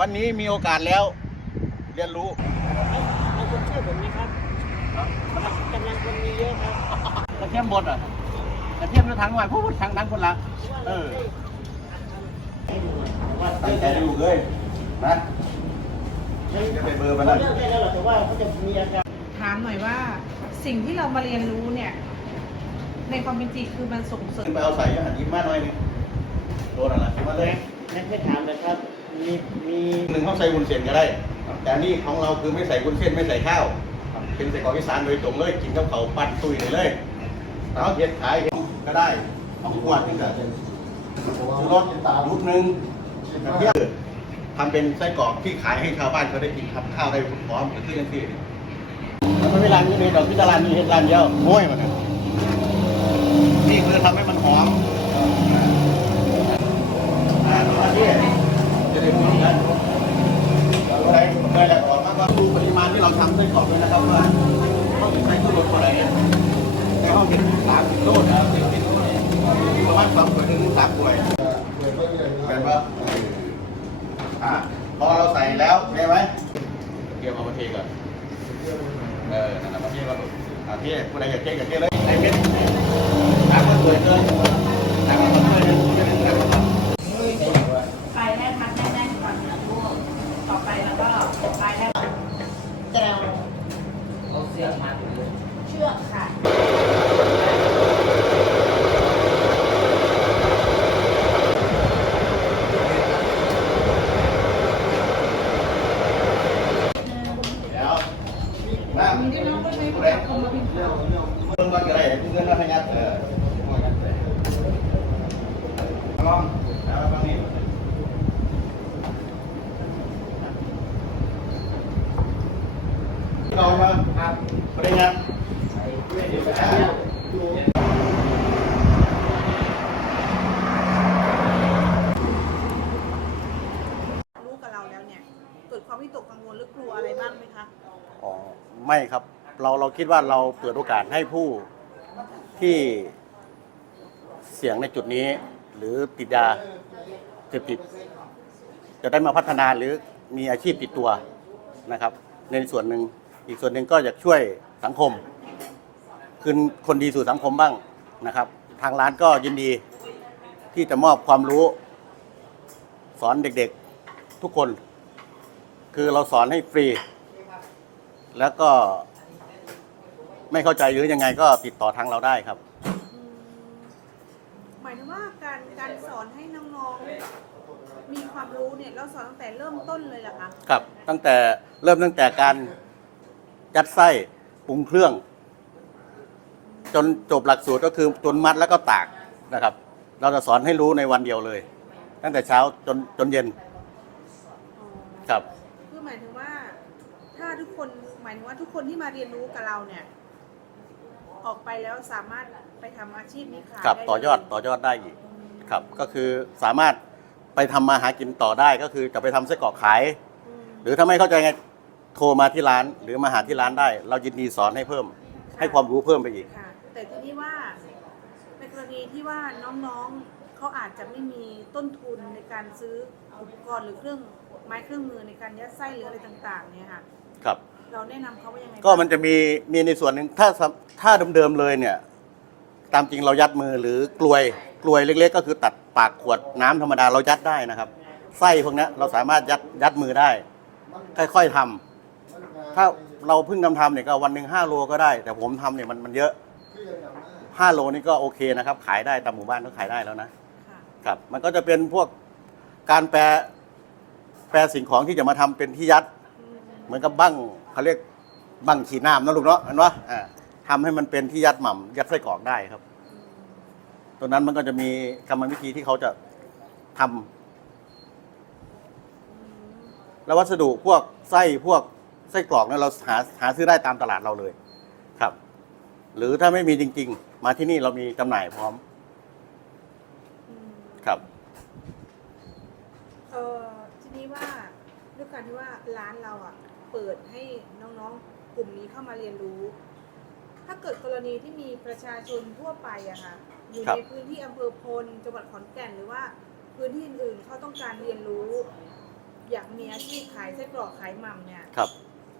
วันนี้มีโอกาสแล้ว เรียนรู้เอาคนช่วยผมไหมครับกำลังคนมีเยอะครับกระเทียมบดอะกระเทียมในถังไว้พูดถังถังคนละเออตั้งใจดูเลยนะจะไปเบอร์มาเขาแล้วเลิกได้แล้วหรอแต่ว่าเขาจะมีอาการถามหน่อยว่าสิ่งที่เรามาเรียนรู้เนี่ย ในความเป็นจริงคือมันส่งเสริมขึ้นไปเอาใส่อาหารยิ้มมากหน่อยหนึงโดนอะไรมาเลยนักไม่ถามนะครับ มีมีหนึ่งเขาใส่วุ้นเส้นก็ได้ แต่นี่ของเราคือไม่ใส่วุ้นเส้นไม่ใส่ข้าว เป็นใส่ของอีสานโดยตรงเลยกินกับเขาวปั้นตุยเลยเลยแต่เขาเห็ดขายก็ได้ของขวดนี่ก็ชูรสยุบหนึ่งกระเทียมทำเป็นไส้กรอกที่ขายให้ชาวบ้านเขาได้กินทำข้าวได้พร้อมกับเครื่องที่แล้วมันไม่ร้านนี้เลยดอกที่ตลาดมีเห็ดร้านเดียวโม้ยมันนะนี่คือทำให้มันหอมอ่าตอนนี้จะได้รู้กันเราได้ได้แล้วก่อนมากว่าปริมาณที่เราทำด้วยก่อนด้วยนะครับว่าต้องใช้เครื่องรถอะไรเลยในห้องเป็นสามสิบโลนะสิบกิโลเนี่ยประมาณสองขวดถึงสามขวดแบบว่าอ่าพอเราใส่แล้วใช่ไหมเกี่ยวเอามาเทก่อนเออนั่นนะมาเทก่อนอ่าเทผู้ใดอยากเทก็เทเลยใส่เม็ดน้ำมันเปื่อยเลยน้ำมันเปื่อยเลยน้ำมันไปแม่พักแน่ๆก่อนนะลูกต่อไปแล้วก็ไปแล้ว แกวเอาเสียงมาเลย เชือกค่ะ แล้วน้ำ มีด้วยน้องก็ใช้ ผู้ ผู้ ใด จับคนมาพิมพ์ข้าว เพิ่งมาเกิดอะไรเงินมาพยัดเออลองแล้วบางนี้ลองมาครับปริญญารู้กับเราแล้วเนี่ย เกิดความวิตกกังวลหรือกลัวอะไรบ้างไหมคะ อ๋อ ไม่ครับ เราเราคิดว่าเราเปิดโอกาสให้ผู้ที่เสี่ยงในจุดนี้ หรือติดยาเสพติดจะได้มาพัฒนาหรือมีอาชีพติดตัวนะครับ ในส่วนหนึ่งอีกส่วนหนึ่งก็อยากช่วยสังคม คืนคนดีสู่สังคมบ้างนะครับ ทางร้านก็ยินดีที่จะมอบความรู้ สอนเด็กๆทุกคน คือเราสอนให้ฟรี แล้วก็ ไม่เข้าใจหรือยังไงก็ติดต่อทางเราได้ครับ หมายถึงว่าการการสอนให้น้องๆ มีความรู้เนี่ยเราสอนตั้งแต่เริ่มต้นเลยเหรอคะครับ ตั้งแต่เริ่มตั้งแต่การยัดไส้ปรุงเครื่อง จนจบหลักสูตรก็คือจนมัดแล้วก็ตากนะครับ เราจะสอนให้รู้ในวันเดียวเลย ตั้งแต่เช้าจนจนเย็นอ๋อครับ คือหมายถึงว่า ถ้าทุกคนหมายถึงว่าทุกคนที่มาเรียนรู้กับเราเนี่ย ออกไปแล้วสามารถไปทำอาชีพนี้ขายครับได้ต่อยอดเลต่อยอดได้อีกครับก็คือสามารถไปทำมาหากินต่อได้ก็คือจะไปทำไส้กรอกขาย อืมหรือถ้าไม่เข้าใจไงโทรมาที่ร้าน หรือมาหาที่ร้านได้ เรายินดีสอนให้เพิ่มให้ความรู้เพิ่มไปอีก ค่ะแต่ทีนี้ว่าในกรณีที่ว่าน้องๆเขาอาจจะไม่มีต้นทุนในการซื้ออุปกรณ์หรือเครื่องไม้เครื่องมือในการยัดไส้หรืออะไรต่าง ๆ เนี่ยค่ะ ครับ เราแนะนำเขาว่ายังไงก็บ้างมันจะมีมีในส่วนหนึ่งถ้าสำถ้าเดิมๆเลยเนี่ย ตามจริงเรายัดมือหรือกลวยกลวยเล็ก ๆ ก็คือตัดปากขวดน้ำธรรมดาเรายัดได้นะครับ ไส้พวกเนี้ยเราสามารถยัดยัดมือได้ ค่อยๆทำถ้าเราเพิ่งทำทำเนี่ยก็วันหนึ่งห้าโลก็ได้ แต่ผมทำเนี่ยมันมันเยอะห้าโลนี่ก็โอเคนะครับ ขายได้ตามหมู่บ้านก็ขายได้แล้วนะ ค่ะครับมันก็จะเป็นพวกการแปรแปรสิ่งของที่จะมาทำเป็นที่ยัดอืมเหมือนกับบั้ง เขาเรียกบั้งขีน้ำนะลูกเนาะเห็นปะอ่าทำให้มันเป็นที่ยัดหม่ำยัดไส้กรอกได้ครับ ตัวนั้นมันก็จะมีกรรมวิธีที่เขาจะทำแล้ววัสดุพวกไส้พวกไส้กรอกเนี่ยเราหาหาซื้อได้ตามตลาดเราเลยครับ หรือถ้าไม่มีจริง ๆ มาที่นี่เรามีจำหน่ายพร้อมอืมครับ เออทีนี้ว่าด้วยการที่ว่าร้านเราอะ เปิดให้น้ องๆกลุ่มนี้เข้ามาเรียนรู้ ถ้าเกิดกรณีที่มีประชาชนทั่วไปอะค่ะอยู่ครับในพื้นที่อำเภอพลจังหวัดขอนแก่นหรือว่าพื้นที่อื่นๆเขาต้องการเรียนรู้ อยากมีอาชีพขายไส้กรอกขายหม่ำเนี่ยครับ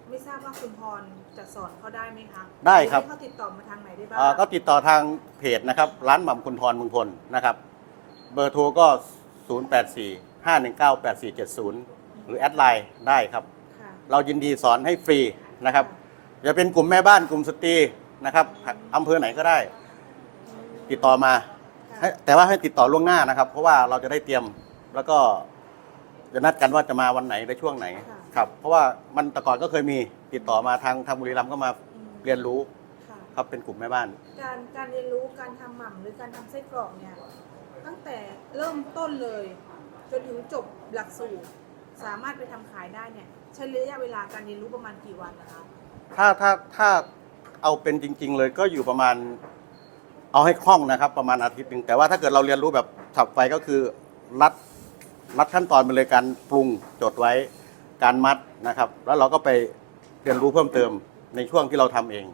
ไม่ทราบว่าคุณพรจะสอนเขาได้ไหมคะได้ครับ หอให้เขาติดต่อมาทางไหนได้บ้างอ่าก็ติดต่อทางเพจนะครับร้านหม่ำคุณทรเมืองพลนะครับ เบอร์โทรก็ 0 8 4 5 1 9 8 4 7 0 หรือแอดไลน์ได้ครับ ค่ะ เรายินดีสอนให้ฟรี นะครับจะเป็นกลุ่มแม่บ้านกลุ่มสตรีนะครับอำเภอไหนก็ได้ ติดต่อมาค่ะให้แต่ว่าให้ติดต่อล่วงหน้านะครับ เพราะว่าเราจะได้เตรียมแล้วก็จะนัดกันว่าจะมาวันไหนในช่วงไหนครับเพราะว่ามันแต่ก่อนก็เคยมีติดต่อมาทางทางบุรีรัมย์ก็มาอืมเรียนรู้ค่ะครับเป็นกลุ่มแม่บ้าน การการเรียนรู้การทำหม่ำหรือการทำไส้กรอกเนี่ยตั้งแต่เริ่มต้นเลย จนถึงจบหลักสูตร สามารถไปทำขายได้เนี่ย ใช้ระยะเวลาการเรียนรู้ประมาณกี่วันนะคะถ้าถ้าถ้าเอาเป็นจริง ๆ เลยก็อยู่ประมาณ เอาให้คล่องนะครับ ประมาณอาทิตย์หนึ่งแต่ว่าถ้าเกิดเราเรียนรู้แบบฉับไฟก็คือรัดรัดขั้นตอนไปเลยการปรุงจดไว้การมัดนะครับ แล้วเราก็ไปเรียนรู้เพิ่มเติมในช่วงที่เราทำเอง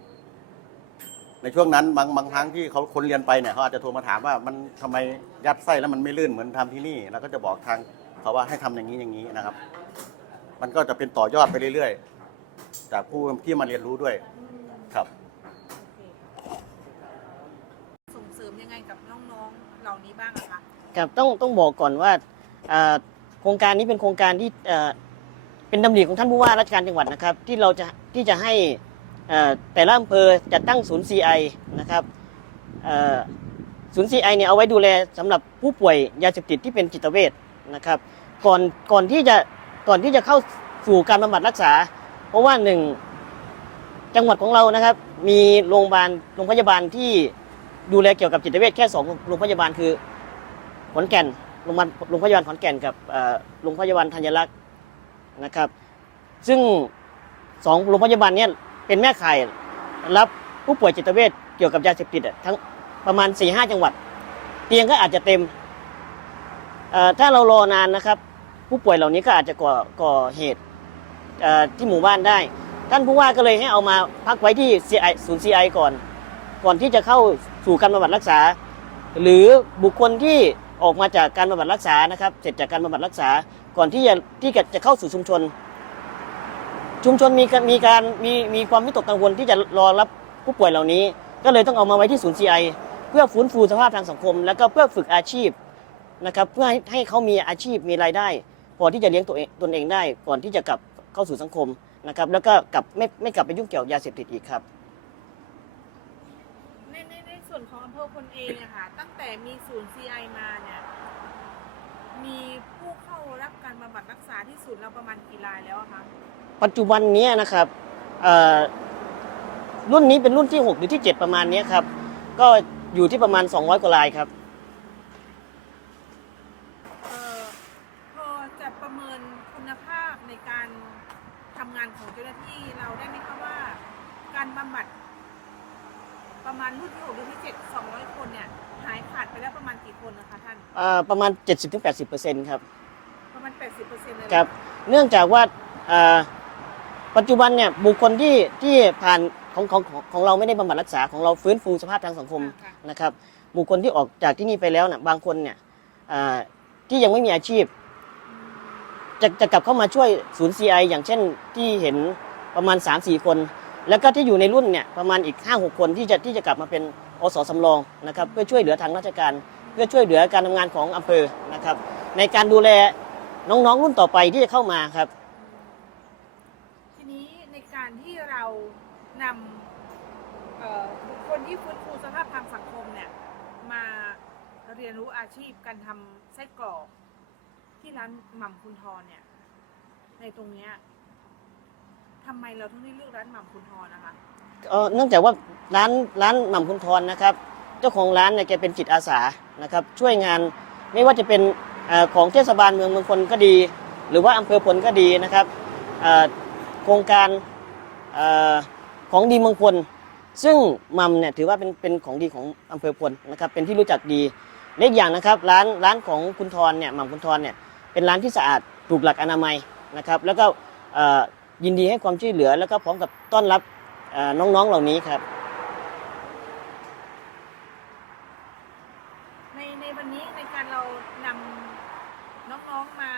ในช่วงนั้นบางบางครั้งที่เขาคนเรียนไปเนี่ยเขาอาจจะโทรมาถามว่ามันทำไมยัดไส้แล้วมันไม่ลื่นเหมือนทำที่นี่เราก็จะบอกทางเขาว่าให้ทำอย่างนี้อย่างนี้นะครับ มันก็จะเป็นต่อยอดไปเรื่อยๆ จากผู้ที่มาเรียนรู้ด้วยอืมครับ โอเคค่ะส่งเสริมยังไงกับน้องๆเหล่านี้บ้างอะคะครับต้องต้องบอกก่อนว่าอ่าโครงการนี้เป็นโครงการที่เอ่อเป็นดำริของท่านผู้ว่าราชการจังหวัดนะครับ ที่เราจะที่จะให้เอ่อแต่ละอำเภอจัดตั้งศูนย์ CI นะครับเอ่อศูนย์ CI เนี่ยเอาไว้ดูแลสำหรับผู้ป่วยยาเสพติดที่เป็นจิตเวชนะครับ ก่อนก่อนที่จะ ก่อนที่จะเข้าสู่การบำบัดรักษา เพราะว่าหนึ่งจังหวัดของเรานะครับ มีโรงพยาบาลโรงพยาบาลที่ดูแลเกี่ยวกับจิตเวชแค่สองโรงพยาบาลคือขอนแก่นโรงพยาบาลโรงพยาบาลขอนแก่นกับโรงพยาบาลธัญรักษ์นะครับ ซึ่งสองโรงพยาบาลนี้เป็นแม่ข่ายรับผู้ป่วยจิตเวชเกี่ยวกับยาเสพติดทั้งประมาณ4ี่ห้าจังหวัด เตียงก็อาจจะเต็มถ้าเรารอนานนะครับ ผู้ป่วยเหล่านี้ก็อาจจะก่อก่อเหตุที่หมู่บ้านได้ ท่านผู้ว่าก็เลยให้เอามาพักไว้ที่ CI ศูนย์ CI ก่อน ก่อนที่จะเข้าสู่การบำบัดรักษา หรือบุคคลที่ออกมาจากการบำบัดรักษานะครับ เสร็จจากการบำบัดรักษา ก่อนที่จะที่จะเข้าสู่ชุมชน ชุมชนมีมีการมีมีความวิตกกังวลที่จะรอรับผู้ป่วยเหล่านี้ ก็เลยต้องเอามาไว้ที่ศูนย์ CI เพื่อฟื้นฟูสภาพทางสังคม แล้วก็เพื่อฝึกอาชีพนะครับเพื่อให้ให้เขามีอาชีพมีรายได้ พอที่จะเลี้ยงตัวเองตนเองได้ก่อนที่จะกลับเข้าสู่สังคมนะครับ แล้วก็กลับไม่ไม่กลับไปยุ่งเกี่ยวกับยาเสพติดอีกครับ ในในในส่วนของอำเภอพลเองอะค่ะตั้งแต่มีศูนย์ CI มาเนี่ยมีผู้เข้ารับการบำบัดรักษาที่ศูนย์เราประมาณกี่รายแล้วอะคะปัจจุบันเนี้ยนะครับเอ่อรุ่นนี้เป็นรุ่นที่ 6 หรือที่ 7 ประมาณเนี้ยครับ ก็อยู่ที่ประมาณ 200 กว่ารายครับ เอ่อพอจะประเมินคุณภาพในการ ทำงานของเจ้าหน้าที่เราได้ไหมคะว่า การบำบัดประมาณรุ่นที่หกรุ่นที่เจ็ดสองร้อยคนเนี่ยหายขาดไปแล้วประมาณกี่คนนะคะท่านเอ่อประมาณ 70-80%ครับ ประมาณ 80เปอร์เซ็นต์เลยเหอครับ เนื่องจากว่าเอ่อปัจจุบันเนี่ยบุคคลที่ที่ผ่านของของของของเราไม่ได้บำบัดรักษาของเราฟื้นฟูสภาพทางสังคมค่ะนะครับ บุคคลที่ออกจากที่นี่ไปแล้วเนี่ยบางคนเนี่ยเอ่อที่ยังไม่มีอาชีพอืม จะจะกลับเข้ามาช่วยศูนย์ CI อย่างเช่นที่เห็นประมาณ 3-4 คน แล้วก็ที่อยู่ในรุ่นเนี่ยประมาณอีก 5-6 คนที่จะที่จะกลับมาเป็นอสสำรองนะครับเพื่อช่วยเหลือทางราชการ เพื่อช่วยเหลือการทำงานของอำเภอนะครับ ในการดูแลน้องๆรุ่นต่อไปที่จะเข้ามาครับ ทีนี้ในการที่เรานำบุคคลที่ฟื้นฟูสภาพทางสังคมเนี่ยมาเรียนรู้อาชีพการทำไส้กรอก ที่ร้านหม่ำคุณทอเนี่ย ในตรงเนี้ยทำไมเราถึงได้เลือกร้านหม่ำคุณทอนะคะ เอ่อเนื่องจากว่าร้านร้านหม่ำคุณทรนะครับ เจ้าของร้านเนี่ยแกเป็นจิตอาสานะครับ ช่วยงานไม่ว่าจะเป็นเอ่อของเทศบาลเมืองเมืองพลก็ดี หรือว่าอำเภอพลก็ดีนะครับเอ่อโครงการเออของดีเมืองพลซึ่งมัมเนี่ยถือว่าเป็นเป็นของดีของอำเภอพลนะครับเป็นที่รู้จักดีเล็กอย่างนะครับร้านร้านของคุณทรเนี่ยมัมคุณทรเนี่ย เป็นร้านที่สะอาดถูกหลักอนามัยนะครับ แล้วก็เอ่อยินดีให้ความช่วยเหลือ แล้วก็พร้อมกับต้อนรับเอ่อน้องๆเหล่านี้ครับ ในในวันนี้ในการเรานำน้องๆมา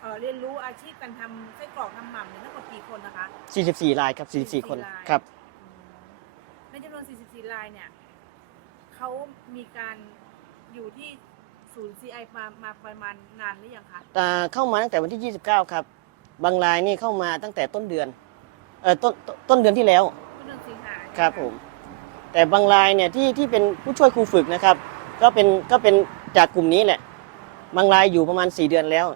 เอ่อเรียนรู้อาชีพการทำไส้กรอกทำหม่ำเนี่ยทั้งหมดกี่คนนะคะ 44 รายครับ 44 คนรายครับอืมในจำนวน 44 รายเนี่ยเขามีการอยู่ที่ ศูนย์ CI มามาประมาณนานหรือยังคะอ่าเข้ามาตั้งแต่วันที่ 29 ครับ บางรายนี่เข้ามาตั้งแต่ต้นเดือนเออต้นต้นต้นเดือนที่แล้วต้นเดือนสิงหาครับผม แต่บางรายเนี่ยที่ที่เป็นผู้ช่วยครูฝึกนะครับ ก็เป็นก็เป็นจากกลุ่มนี้แหละ บางรายอยู่ประมาณ 4 เดือนแล้ว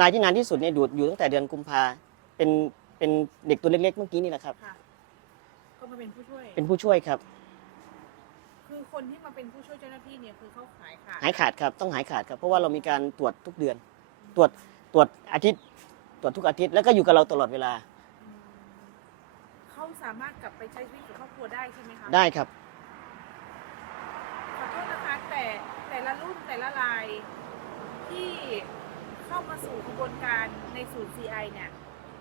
รายที่นานที่สุดเนี่ยดูอยู่ตั้งแต่เดือนกุมภาเป็นเป็นเด็กตัวเล็กๆเมื่อกี้นี่แหละครับ ค่ะ ก็มาเป็นผู้ช่วยเป็นผู้ช่วยครับ คือคนที่มาเป็นผู้ช่วยเจ้าหน้าที่เนี่ยคือเขาขายขาดหายขาดครับต้องหายขาดครับเพราะว่าเรามีการตรวจทุกเดือน ตรวจตรวจอาทิตย์ ตรวจทุกอาทิตย์แล้วก็อยู่กับเราตลอดเวลาอืมเขาสามารถกลับไปใช้ชีวิตกับครอบครัวได้ใช่ไหมคะ ได้ครับ ขอโทษนะคะแต่แต่ละรุ่นแต่ละรายที่เข้ามาสู่กระบวนการในศูนย์ CI เนี่ย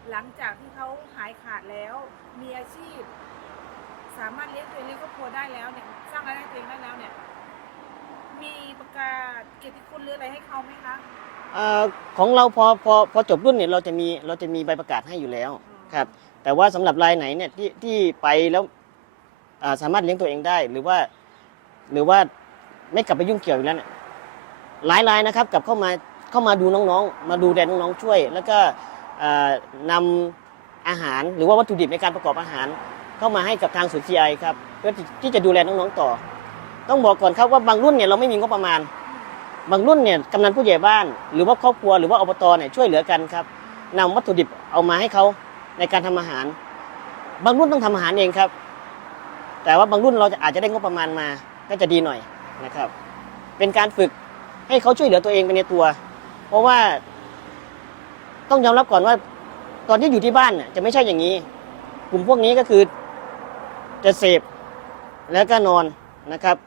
หลังจากที่เขาหายขาดแล้วมีอาชีพ สามารถเลี้ยงตัวเองเลี้ยงครอบครัวได้แล้วเนี่ย สร้างรายได้ตัวเองได้แล้วเนี่ย มีประกาศเกียรติคุณหรืออะไรให้เขาไหมคะเอ่อของเราพอพอพอจบรุ่นเนี่ยเราจะมีเราจะมีใบประกาศให้อยู่แล้วครับ แต่ว่าสำหรับรายไหนเนี่ยที่ที่ไปแล้วอ่าสามารถเลี้ยงตัวเองได้หรือว่า หรือว่าไม่กลับไปยุ่งเกี่ยวอีกแล้วเนี่ยหลายรายนะครับกลับเข้ามาเข้ามาดูน้องๆ มาดูแลน้องๆช่วย แล้วก็อ่านำอาหารหรือว่าวัตถุดิบในการประกอบอาหาร เข้ามาให้กับทางศูนย์ CI ครับเพื่อที่จะดูแลน้องๆต่อ ต้องบอกก่อนครับว่าบางรุ่นเนี่ยเราไม่มีงบประมาณ บางรุ่นเนี่ยกำนันผู้ใหญ่บ้าน หรือว่าครอบครัวหรือว่าอบตเนี่ยช่วยเหลือกันครับนำวัตถุดิบเอามาให้เขาในการทำอาหาร บางรุ่นต้องทำอาหารเองครับ แต่ว่าบางรุ่นเราจะอาจจะได้งบประมาณมาก็จะดีหน่อยนะครับ เป็นการฝึกให้เขาช่วยเหลือตัวเองไปในตัว เพราะว่าต้องยอมรับก่อนว่า ตอนที่อยู่ที่บ้านเนี่ยจะไม่ใช่อย่างนี้ กลุ่มพวกนี้ก็คือ จะเสพแล้วก็นอนนะครับ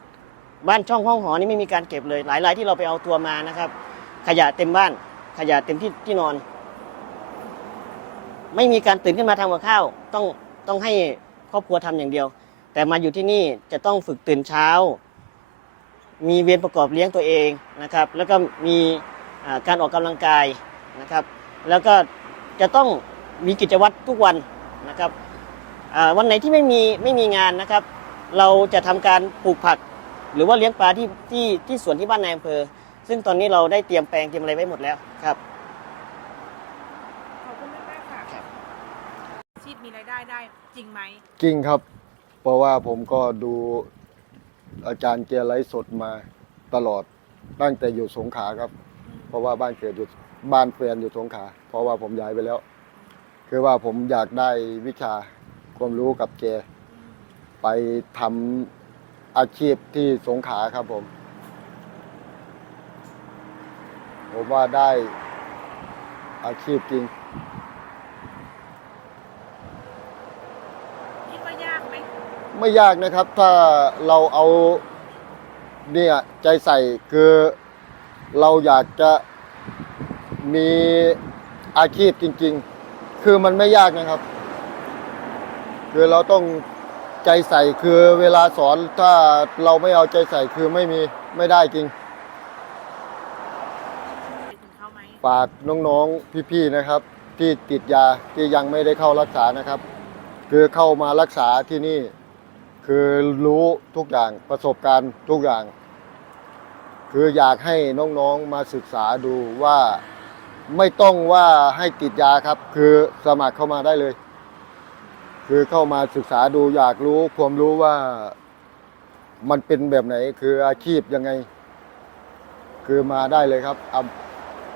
บ้านช่องห้องหอนี่ไม่มีการเก็บเลย หลายรายที่เราไปเอาตัวมานะครับ ขยะเต็มบ้าน ขยะเต็มที่ที่นอน ไม่มีการตื่นขึ้นมาทำกับข้าวต้องต้องให้ครอบครัวทำอย่างเดียว แต่มาอยู่ที่นี่จะต้องฝึกตื่นเช้า มีเวรประกอบเลี้ยงตัวเองนะครับ แล้วก็มีการออกกำลังกายนะครับ แล้วก็จะต้องมีกิจวัตรทุกวันนะครับ วันไหนที่ไม่มีไม่มีงานนะครับ เราจะทำการปลูกผัก หรือว่าเลี้ยงปลาที่ที่ที่สวนที่บ้านนายอำเภอ ซึ่งตอนนี้เราได้เตรียมแปลงเตรียมอะไรไว้หมดแล้วครับขอบคุณมากๆค่ะครับอาชีพมีรายได้ได้จริงไหมจริงครับ เพราะว่าผมก็ดูอาจารย์เจไลฟ์สดมาตลอดตั้งแต่อยู่สงขลาครับ เพราะว่าบ้านเกิดอยู่บ้านแฟนอยู่สงขลาเพราะว่าผมย้ายไปแล้ว คือว่าผมอยากได้วิชา ความรู้กับแก ไปทำอาชีพที่สงขลาครับผม ผมว่าได้อาชีพจริง คิดว่ายากไหมไม่ยากนะครับ ถ้าเราเอาเนี่ยใจใส่คือเราอยากจะมีอาชีพจริง ๆ คือมันไม่ยากนะครับ คือเราต้องใจใส่คือเวลาสอนถ้าเราไม่เอาใจใส่คือไม่มีไม่ได้จริง ฝากน้องๆพี่ๆนะครับ ที่ติดยาที่ยังไม่ได้เข้ารักษานะครับ คือเข้ามารักษาที่นี่ คือรู้ทุกอย่างประสบการณ์ทุกอย่าง คืออยากให้น้องๆมาศึกษาดูว่าไม่ต้องว่าให้ติดยาครับ คือสมัครเข้ามาได้เลย คือเข้ามาศึกษาดูอยากรู้ความรู้ว่ามันเป็นแบบไหนคืออาชีพยังไง คือมาได้เลยครับอ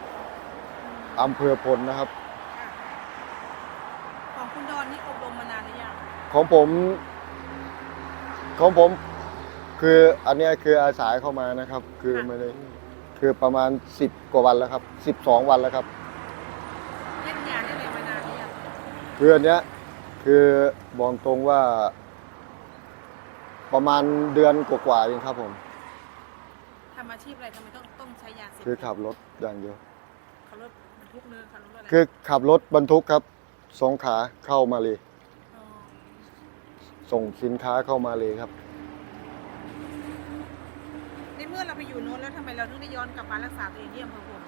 ำอำเภอพลนะครับ ของคุณดอนนี่อบรมมานานหรือยังของผม ของผม คืออันเนี้ยคืออาสาเข้ามานะครับ คือไม่ได้คือประมาณสิบกว่าวันแล้วครับสิบสองวันแล้วครับเล่นยาได้เลยมานานหรือยังคคืออันเนี้ย คือบอกตรงว่า ประมาณเดือนกว่าๆเองครับผม ทำอาชีพอะไรทำไมต้องต้องใช้ยาเสพติดคือขับรถอย่างเดียว ขับรถบรรทุกเนื้อขับรถอะไรคือขับรถบรรทุกครับสองขาเข้ามาเลย อส่งสินค้าเข้ามาเลยครับ ในเมื่อเราไปอยู่โน้นแล้วทำไมเราถึงได้ย้อนกลับมารักษาตัวเองที่อำเภอพล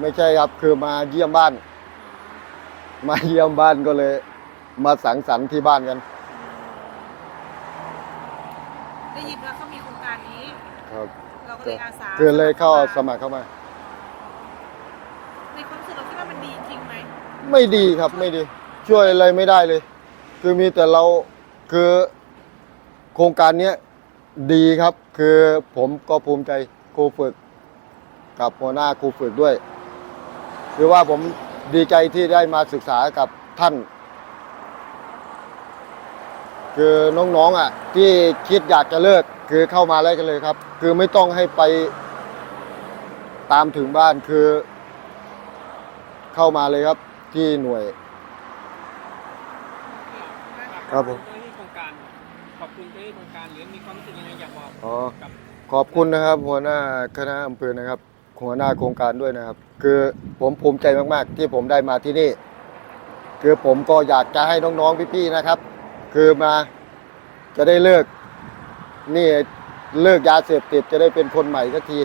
ไม่ใช่ครับคือมาเยี่ยมบ้าน มาเยี่ยมบ้านก็เลย มาสังสรรค์ที่บ้านกัน ได้ยินว่าเขามีโครงการนี้ ครับเราก็เลยอาสาคือเลยเข้าสสมัครมัครเข้ามา ในความรู้สึกเราคิดว่ามันดีจริงไหมไม่ดีครับไม่ดี ช่วยอะไรไม่ได้เลย คือมีแต่เราคือโครงการเนี้ยดีครับ คือผมก็ภูมิใจครูฝึก กับหัวหน้าครูฝึกด้วย คือว่าผมดีใจที่ได้มาศึกษากับท่าน คือน้องๆอะ ที่คิดอยากจะเลิกคือเข้ามาได้กันเลยครับ คือไม่ต้องให้ไปตามถึงบ้านคือ เข้ามาเลยครับที่หน่วย ครับผม เจ้าหน้าที่โครงการขอบคุณเจ้าหน้าที่โครงการหรือมีความรู้สึกยังไงอยากบอกอ๋อ กับขอบคุณนะครับ หัวหน้าคณะอำเภอนะครับ หัวหน้าโครงการด้วยนะครับ คือผมภูมิใจมากๆ ที่ผมได้มาที่นี่ คือผมก็อยากจะให้น้องๆพี่ๆนะครับ คือมาจะได้เลิกนี่เลิกยาเสพติดจะได้เป็นคนใหม่สักที